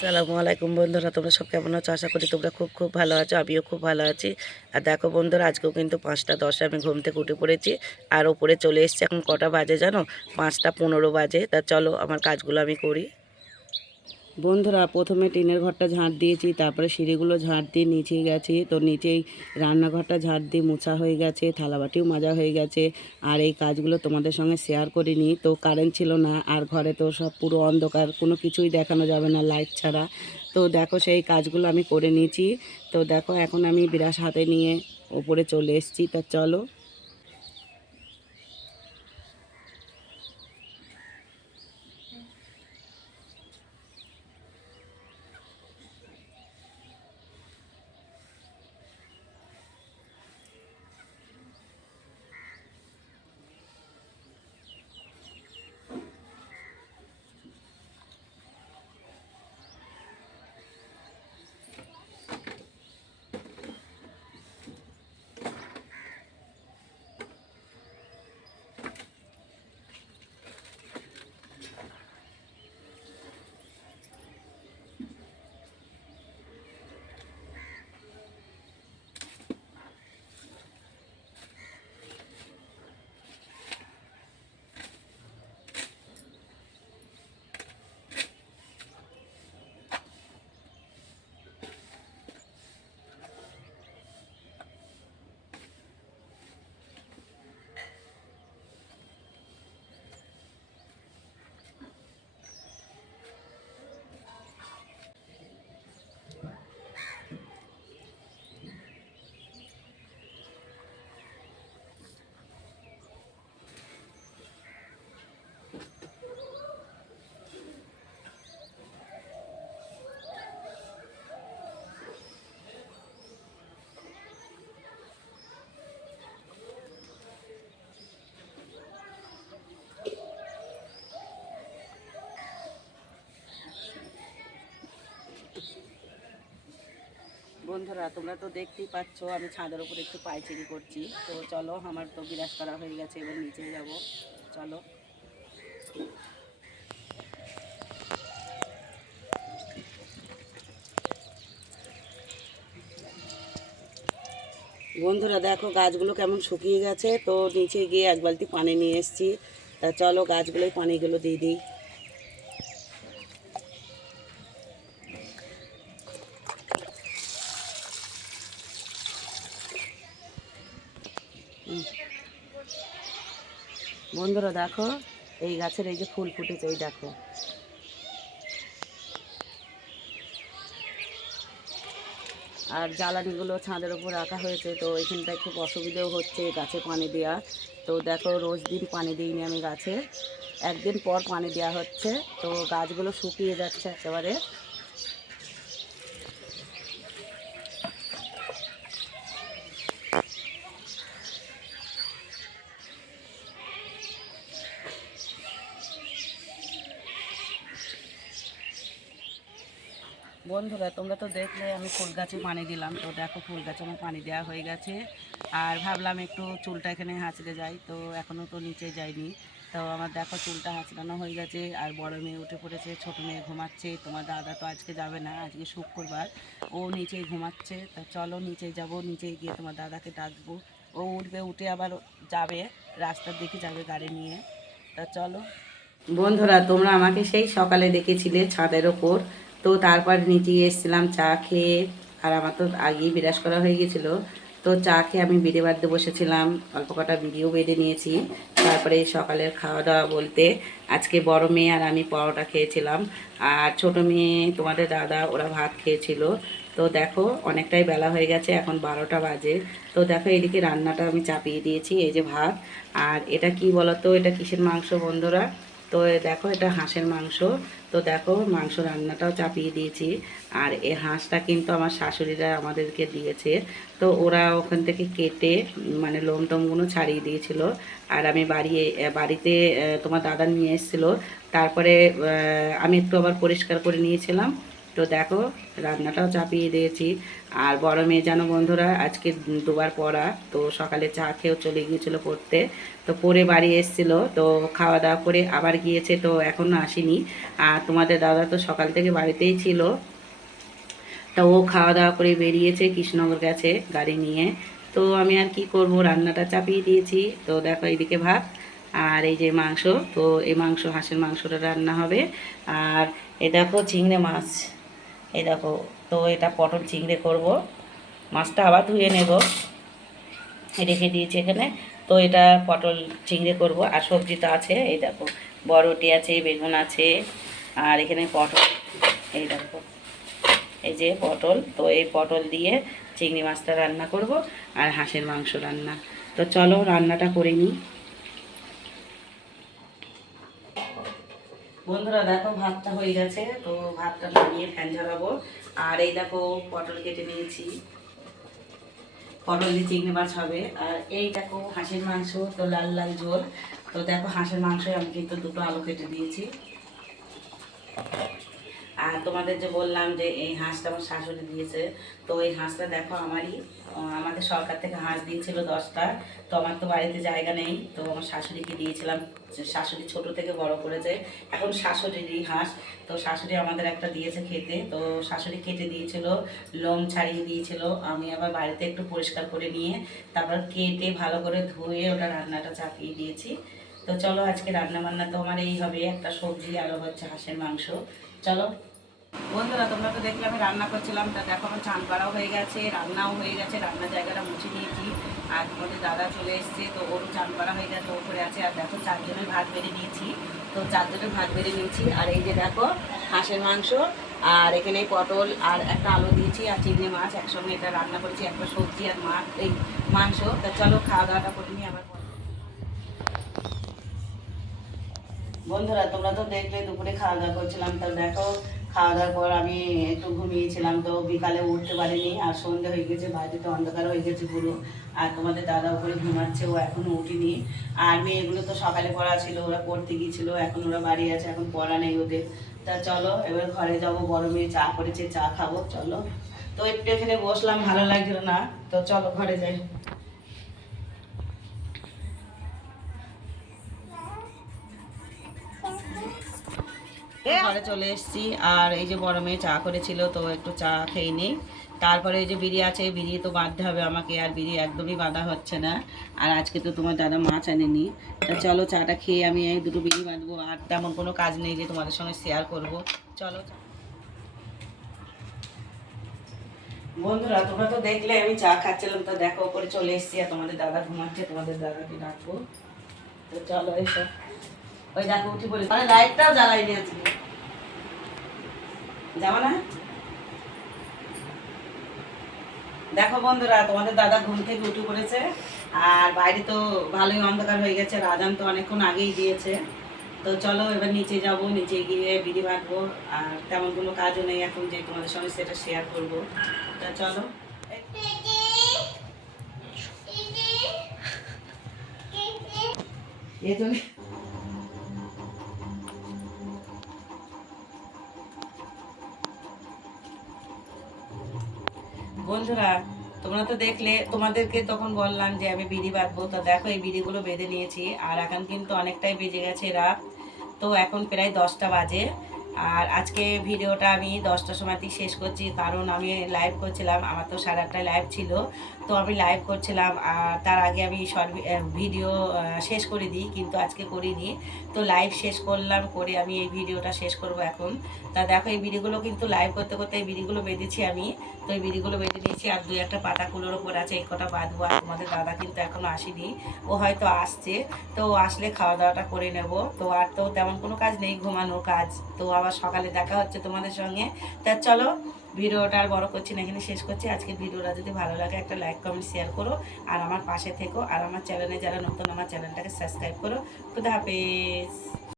আসসালামু আলাইকুম বন্ধুরা, তোমরা সব কেমন আছো? আশা করি তোমরা খুব খুব ভালো আছো, আমিও খুব ভালো আছি। আর দেখো বন্ধুরা, আজকেও কিন্তু পাঁচটা দশে আমি ঘুম থেকে উঠে পড়েছি, আর ওপরে চলে এসেছি এখন কটা বাজে জানো? পাঁচটা পনেরো বাজে, তা চলো আমার কাজগুলো আমি করি। বন্ধুরা, প্রথমে টিনের ঘরটা ঝাঁট দিয়েছি, তারপরে সিঁড়িগুলো ঝাঁট দিয়ে নিচে গেছি। তো নিচেই রান্নাঘরটা ঝাঁট দিয়ে মোছা হয়ে গেছে, থালাবাটিও মাজা হয়ে গেছে। আর এই কাজগুলো তোমাদের সঙ্গে শেয়ার করিনি। তো কারেন্ট ছিল না, আর ঘরে তো সব পুরো অন্ধকার, কোনো কিছুই দেখানো যাবে না লাইট ছাড়া। তো দেখো সেই কাজগুলো আমি করে নিয়েছি। তো দেখো এখন আমি বিরাস হাতে নিয়ে ওপরে চলে এসেছি। তা চলো বন্ধুরা, তোমরা তো দেখতেই পাচ্ছ, আমি ছাদের উপরে একটু পাইচিরি করছি। তো চলো, আমার তো বিরাজ করা হয়ে গেছে, এবার নিচে যাব। চলো। বন্ধুরা, দেখো, গাছগুলো কেমন শুকিয়ে গেছে। তো নিচে গিয়ে এক বালতি পানি নিয়ে এসেছি। তা চলো, গাছগুলোই পানিগুলো দিয়ে দিই। বন্ধুরা দেখো, এই গাছের এই যে ফুল ফুটেছে, এই দেখো। আর জ্বালানিগুলো ছাদের উপর রাখা হয়েছে, তো এখানটায় খুব অসুবিধেও হচ্ছে গাছে পানি দেওয়া। তো দেখো, রোজ দিন পানি দিইনি আমি গাছে। একদিন পর পানি দেওয়া হচ্ছে, তো গাছগুলো শুকিয়ে যাচ্ছে একেবারে। বন্ধুরা, তোমরা তো দেখলে আমি ফুল গাছে পানি দিলাম। তো দেখো ফুল গাছে আমার পানি দেওয়া হয়ে গেছে। আর ভাবলাম একটু চুলটা এখানে হাঁচড়ে যাই, তো এখনও তো নিচে যাইনি। তো আমার দেখো চুলটা হাঁচড়ানো হয়ে গেছে, আর বড় মেয়ে উঠে পড়েছে, ছোট মেয়ে ঘুমাচ্ছে। তোমার দাদা তো আজকে যাবে না, আজকে শুক্রবার। ও নিচেই ঘুমাচ্ছে। তা চলো নিচে যাব, নিচে গিয়ে তোমার দাদাকে ডাকবো। ও উঠবে, উঠে আবার যাবে, রাস্তার দিকে যাবে গাড়ি নিয়ে। তা চলো। বন্ধুরা, তোমরা আমাকে সেই সকালে দেখেছিলে ছাদের ওপর। তো তারপর নিচে এসেছিলাম চা খেয়ে, আর আমার তো আগেই বিরাজ করা হয়ে গেছিল। তো চা খেয়ে আমি বেড়ে বাড়তে বসেছিলাম, অল্প কটা ভিডিও বেঁধে নিয়েছি। তারপরে সকালের খাওয়া দাওয়া বলতে আজকে বড় মেয়ে আর আমি পরোটা খেয়েছিলাম। আর ছোট মেয়ে, তোমাদের দাদা, ওরা ভাত খেয়েছিল। তো দেখো, অনেকটাই বেলা হয়ে গেছে, এখন বারোটা বাজে। তো দেখো, এদিকে রান্নাটা আমি চাপিয়ে দিয়েছি, এই যে ভাত। আর এটা কি বলতো, এটা কিসের মাংস বন্ধুরা? তো দেখো, এটা হাঁসের মাংস। তো দেখো, মাংস রান্নাটাও চাপিয়ে দিয়েছি। আর এ হাঁসটা কিন্তু আমার শাশুড়িরা আমাদেরকে দিয়েছে। তো ওরা ওখান থেকে কেটে মানে লোম টোমগুলো ছাড়িয়ে দিয়েছিল। আর আমি বাড়ি বাড়িতে তোমার দাদা নিয়ে এসেছিল। তারপরে আমি একটু আবার পরিষ্কার করে নিয়েছিলাম। তো দেখো, রান্নাটাও চাপিয়ে দিয়েছি। আর বড় মেয়ে জানো বন্ধুরা, আজকে দুবার পড়া, তো সকালে চা খেয়েও চলে গিয়েছিল পড়তে। তো পরে বাড়ি এসেছিল, তো খাওয়া দাওয়া করে আবার গিয়েছে, তো এখনও আসেনি। আর তোমাদের দাদা তো সকাল থেকে বাড়িতেই ছিল। তা ও খাওয়া দাওয়া করে বেরিয়েছে কৃষ্ণনগর গেছে গাড়ি নিয়ে। তো আমি আর কি করব, রান্নাটা চাপিয়ে দিয়েছি। তো দেখো এইদিকে ভাত আর এই যে মাংস, তো এই মাংস, হাঁসের মাংসটা রান্না হবে। আর এ দেখো চিংড়ে মাছ। এই দেখো, তো এটা পটল চিংড়ে করব। মাছটা আবার ধুয়ে নেব। রেখে দিয়েছি এখানে। তো এটা পটল চিংড়ে করব। আর সবজি তো আছে, এই দেখো, বরবটি আছে, বেগুন আছে, আর এখানে পটল, এই দেখো, এই যে পটল। তো এই পটল দিয়ে চিংড়ি মাছটা রান্না করব, আর হাঁসের মাংস রান্না। তো চলো, রান্নাটা করে নিই। বন্ধুরা দেখো, ভাতটা হয়ে গেছে, তো ভাতটা নামিয়ে ফ্যান ঝরাবো। আর এই দেখো, পটল কেটে নিয়েছি। পটল দিয়ে চিংড়ি মাছ হবে। আর এই দেখো, হাঁসের মাংস, তো লাল লাল ঝোল। তো দেখো, হাঁসের মাংস আমি কিন্তু দুটো আলু কেটে দিয়েছি। আর তোমাদের যে বললাম যে এই হাঁসটা আমার শাশুড়ি দিয়েছে, তো এই হাঁসটা দেখো আমারই আমাদের সরকার থেকে হাঁস দিয়েছিল দশটা, তো আমার তো বাড়িতে জায়গা নেই, তো আমার শাশুড়িকে দিয়েছিলাম শাশুড়ি ছোট থেকে বড় করেছে, এখন শাশুড়িরই হাঁস, তো শাশুড়ি আমাদের একটা দিয়েছে খেতে, তো শাশুড়ি কেটে দিয়েছিল, লোম ছাড়িয়ে দিয়েছিল, আমি আবার বাড়িতে একটু পরিষ্কার করে নিয়ে, তারপর কেটে ভালো করে ধুয়ে ওটা রান্নাটা চাপিয়ে দিয়েছি, তো চলো আজকে রান্না বান্না তো আমার এই হবে, একটা সবজি আরও হচ্ছে হাঁসের মাংস, চলো। বন্ধুরা, তোমরা তো দেখলে আমি রান্না করছিলাম, তা দেখো আমার চান করাও হয়ে গেছে, রান্নাও হয়ে গেছে, রান্নার জায়গাটা মুছে নিয়েছি। আর তোমাদের দাদা চলে এসছে, তো ওরও চান করা হয়ে গেছে, ওপরে আছে। আর দেখো, চারজনের ভাত বেড়ে নিয়েছি, তো চারজনের ভাত বেড়ে নিয়েছি। আর এই যে দেখো, হাঁসের মাংস, আর এখানে পটল, আর একটা আলু দিয়েছি, আর চিংড়ি মাছ। একসঙ্গে এটা রান্না করেছি, একটা সবজি আর মাছ এই মাংস। তা চলো খাওয়া দাওয়াটা করে নিই আবার বন্ধুরা, তোমরা তো দেখলে, দুপুরে খাওয়া দাওয়া করছিলাম। তো দেখো খাওয়া দাওয়ার পর আমি একটু ঘুমিয়েছিলাম, তো বিকালে উঠতে পারিনি, আর সন্ধে হয়ে গেছে, বাড়িতে অন্ধকার হয়ে গেছে পুরো। আর তোমাদের দাদা ওপরে ঘুমাচ্ছে, ও এখনও উঠিনি। আর মেয়েগুলো তো সকালে পড়া ছিল, ওরা পড়তে গিয়েছিল, এখন ওরা বাড়ি আছে, এখন পড়া নেই ওদের। তা চলো, এবার ঘরে যাব মেয়ে চা করেছে, চা খাব, চলো। তো একটু এখানে বসলাম, ভালো লাগছিল না, তো চলো ঘরে যাই। ঘরে চলে এসেছি। আর এই যে বড় মেয়ে চা করেছিল তো একটু চা খেয়ে নিই। তারপরে এই যে বিড়ি আছে বিড়ি তো বাঁধতে হবে আমাকে আর বিড়ি একদমই বাঁধা হচ্ছে না। আর আজকে তো তোমার দাদা মাছ আনেনি। তা চলো চাটা খেয়ে আমি এই দুটো বিড়ি বাঁধবো। আর তেমন কোনো কাজ নেই যে তোমাদের সঙ্গে শেয়ার করব। চলো বন্ধুরা তোমরা তো দেখলে আমি চা খাচ্ছিলাম। তো দেখো ওপরে চলে এসেছি আর তোমাদের দাদা ঘুমাচ্ছে তোমাদের দাদাকে ডাকবো। তো চলো এসো। ওই দেখো উঠি বলে মানে লাইটটাও জ্বালাইনি আজকে। যাব না? দেখো বন্ধুরা তোমাদের দাদা ঘুম থেকে উঠে পড়েছে আর বাইরে তো ভালোই অন্ধকার হয়ে গেছে রাজান তো অনেকক্ষণ আগেই দিয়েছে। তো চলো এবার নিচে যাব নিচে গিয়ে বিড়ি বাঁধবো আর তেমন কোনো কাজও নেই এখন যে তোমাদের সঙ্গে সেটা শেয়ার করব। তা চলো। এ তুমি বন্ধুরা, তোমরা তো দেখলে, তোমাদেরকে তখন বললাম যে আমি বিড়ি বাঁধবো। তো দেখো, এই বিড়িগুলো বেঁধে নিয়েছি, আর এখন কিন্তু অনেকটাই বেজে গেছে রাত। তো এখন প্রায় দশটা বাজে, আর আজকে ভিডিওটা আমি দশটার সময়তেই শেষ করছি, কারণ আমি লাইভ করছিলাম, আমার তো সাড়ে লাইভ ছিল। তো আমি লাইভ করছিলাম তার আগে আমি শর্ট ভিডিও শেষ করে দিই, কিন্তু আজকে করিনি। তো লাইভ শেষ করলাম, করে আমি এই ভিডিওটা শেষ করব এখন। তা দেখো, এই বিড়িগুলো কিন্তু লাইভ করতে করতে এই বিড়িগুলো বেঁধেছি আমি। তো এই বিড়িগুলো বেঁধে নিয়েছি, আর দুই একটা পাতা কুলোর ওপর আছে, এই কটা বাঁধবো। আর তোমাদের দাদা কিন্তু এখনও আসেনি। ও হয়তো আসছে। তো আসলে খাওয়া দাওয়াটা করে নেব। তো আর তো তেমন কোনো কাজ নেই, ঘুমানোর কাজ। তো আবার সকালে দেখা হচ্ছে তোমাদের সঙ্গে। তা চলো ভিডিওটা আর বড় করছি না, এখানে শেষ করছি। আজকে ভিডিওটা যদি ভালো লাগে, একটা লাইক কমেন্ট শেয়ার করো। আর আমার পাশে থেকো। আর আমার চ্যানেলে যারা নতুন, আমার চ্যানেলটাকে সাবস্ক্রাইব করো। খুদা হাফেজ।